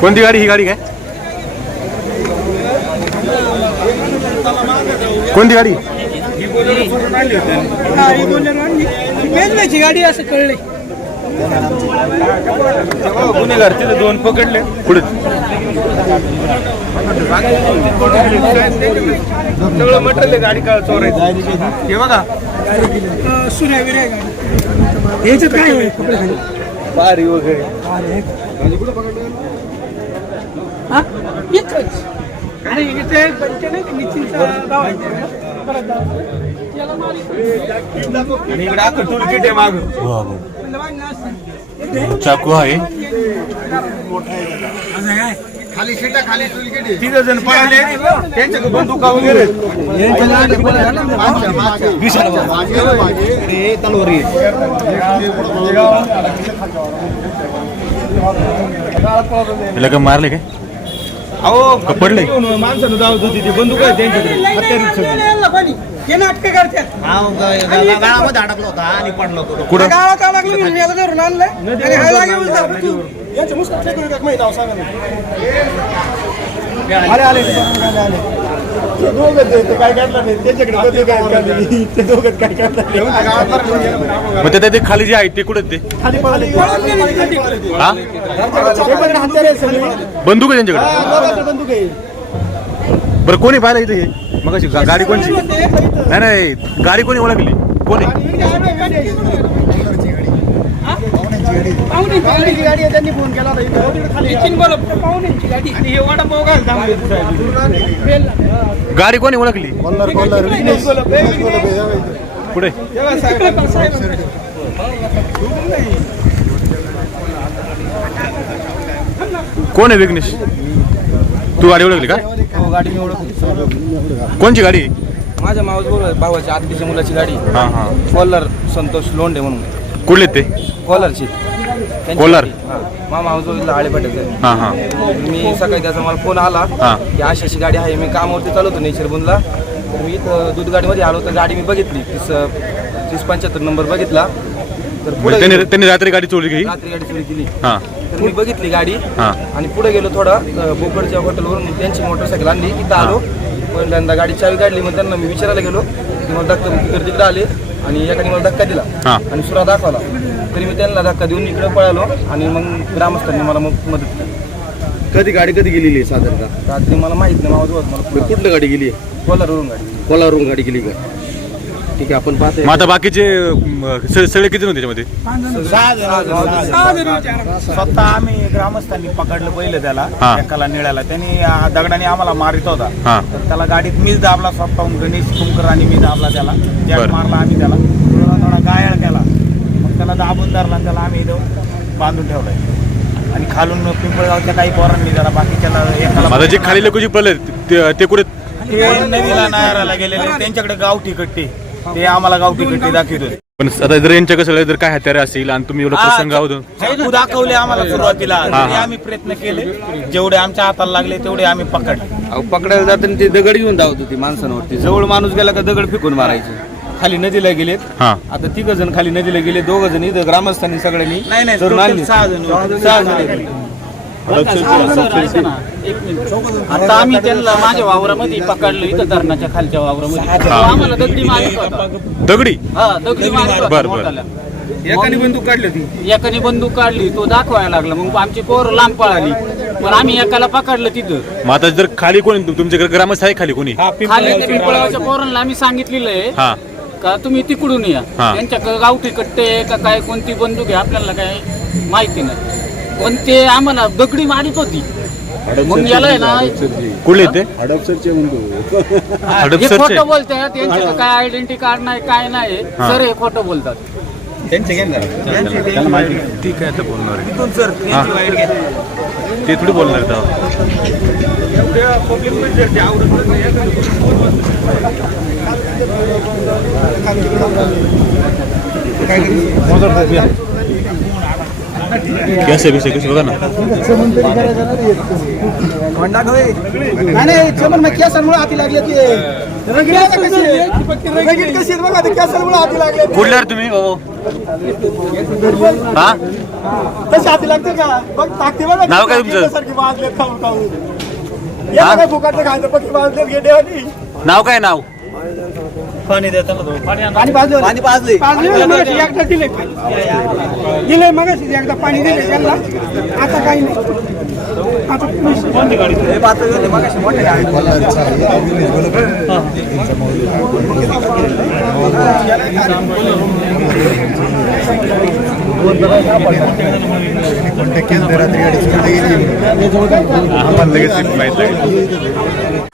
कोणती गाडी ही गाडी काय कोणती गाडी गाडी असं कळले पुणे घरचे दोन पकडले कुठे सगळं मटेरियल गाडी का चोरायचं हे बघा सूर्याविरे गाडी याच्यात काय होईल कपडे खाली बारी वगैरे आणि इथे बनते नाही का निश्चितचा गाव आहे परत आणि इकडे आता टूलकिट आहे माग चाकू आहे खाली सीटा खाली टूलकिट आहे 3 जण पळाले त्यांच्या बंदुका वगैरे तलवारी लग मारले काय अहो पडले माणसानं जाऊ होती ती बंदूक आहे त्यांच्याकडे हे नाटक करतात गाळामध्ये अडकला होता आणि पडला होता कुठं गावात लागलं म्हणून याला धरून आणलंय आणि हा जागे उलटा तू याच्या मुस्कान चेक करून माहिती नाव सांगा आले आले ते दोघं ते काय काढलं नाही त्याच्याकडे बंदूक आहे ते दोघं काय काढलं मग ते खाली जे आहे ते कुठे ते खाली पळाले हा बंदूक आहे त्यांच्याकडे बंदूक आहे बरं कोणी पाहिलं इथे हे मग गाडी कोणची नाही नाही गाडी कोणी ओळखली कोणी पाहुण्याची गाडी आहे त्यांनी फोन केला पाहुण्याची गाडी आणि हे वडापाव गाडी कोणी ओळखली पुढे कोण आहे विघ्नेश तू गाडी ओळखली का हो गाडी मी ओळखली कोणची गाडी माझ्या भावाची आत्तीच्या मुलाची गाडी हां हां कोल्हार संतोष लोंढे म्हणून कुठले ते कोल्हारची कोल्हार मामा आजोबाला आळेपाट्याचं हां हां मी सकाळी त्याचा मला फोन आला हां की अशी गाडी आहे मी कामावरती चालवतो नेचरबुनला तर मी इथं दूध गाडीमध्ये आलो तर गाडी मी बघितली 3075 नंबर बघितला तर पुढे त्यांनी रात्री गाडी चोरी केली रात्री गाडी चोरी केली हां तर मी बघितली गाडी हां आणि पुढे गेलो थोडं बोकडच्या हॉटेलवरून त्यांची मोटरसायकल आणली तिथं आलो पहिल्यांदा गाडी चावी काढली मग त्यांना मी विचारायला गेलो की मला धक्का तिकडे आले आणि एकाने मला धक्का दिला हां आणि सुरा दाखवला तरी मी त्यांना धक्का देऊन इकडे पळालो आणि मग ग्रामस्थांनी मला मग मदत केली कधी गाडी कधी गेलेली आहे साधारणतः रात्री मला माहित नाही माझं मला कुठलं गाडी गेली आहे कोल्हारवरून गाडी कोल्हावरून गाडी गेली का ठीक आहे आपण पाहते मग आता बाकीचे सगळे किती होते त्याच्यामध्ये स्वतः आम्ही ग्रामस्थांनी पकडलं पहिलं त्याला हा. एकाला निळाला त्यांनी दगडाने आम्हाला मारित होता हां तर त्याला गाडीत मीच दाबला स्वतःहून गणेश कुमकर आणि मी दाबला त्याला जॅक बरं. मारला आम्ही त्याला थोडा गायळ केला मग त्याला दाबून धरला आणि त्याला आम्ही इथं बांधून ठेवलंय आणि खालून पिंपळगावच्या काही पोरांनी त्याला बाकीच्याला एकाला माझा जे खाली लोक जे पडले ते कुठे ते नदीला नायराला गेलेले त्यांच्याकडे गावठी कट्टे ते आम्हाला गावठी कट्टे दाखवत होते पण आता जर यांच्याकडे सगळे जर काय हत्यारे असतील आणि तुम्ही एवढं प्रसंग आहोत चाकू दाखवले आम्हाला सुरुवातीला हा. तरी आम्ही प्रयत्न केले जेवढे आमच्या हाताला लागले तेवढे आम्ही पकडले पकडायला जाताना ते दगड घेऊन धावत होती माणसांवरती जवळ माणूस गेला का दगड फेकून मारायचे खाली नदीला गेलेत हां आता 3 जण खाली नदीला गेले 2 जण इथं ग्रामस्थांनी सगळ्यांनी नाही धरून total आणले. 6 जण 6 जण आता आम्ही त्यांना माझ्या वावरामध्ये पकडलं इथं धरणाच्या खालच्या वावरामध्ये आम्हाला दगडी मारत होता दगडी हा दगडी मारत होता बरं. मोठाल्या. एकाने बंदूक काढली होती एकाने बंदूक काढली तो दाखवायला लागला मग आमची पोर लांब पळाली पण आम्ही एकाला पकडलं तिथं मग आता जर खाली कोणी तुमच्याकडे ग्रामस्थ आहे खाली कोणी खाली ते पिंपळाच्या पोरांना आम्ही सांगितलेलं आहे हां का तुम्ही तिकडून या हा. त्यांच्या गावठी कट्टे का काय कोणती बंदूक आहे आपल्याला काय माहिती नाही पण ते आम्हाला दगडी मारित होती मग याला आहे ना कुठले ते हे हडपसरचे खोटं बोलतात त्यांचं काय आयडेंटिटी कार्ड नाही काय नाही हा. सर हे खोटं बोलतात त्यांचे घेऊन ठीक आहे आता बोलणार आहे. हां. ते थोडी बोलणार आहेत कसे बिसे कसे बघा ना. नाही चमन मग केसांमुळे हाती लागली ती रगीट कशी बघा ते केसांमुळे हाती लागले कुठल्या रे तुम्ही बाबा? हा तशी हाती लागते का बघ टाकते बघा नाव काय तुमचं? सारखी वाजले खाऊन खाऊन या काय फुकाटले खायचं पक्की वाजले गेले होती नाव काय नाव? पाणी देताना पाणी पाजले मगाशी एकदा दिले मग एकदा पाणी दिले त्यांना आता काही नाही आता रात्री गाडी आम्हाला लगेच माहित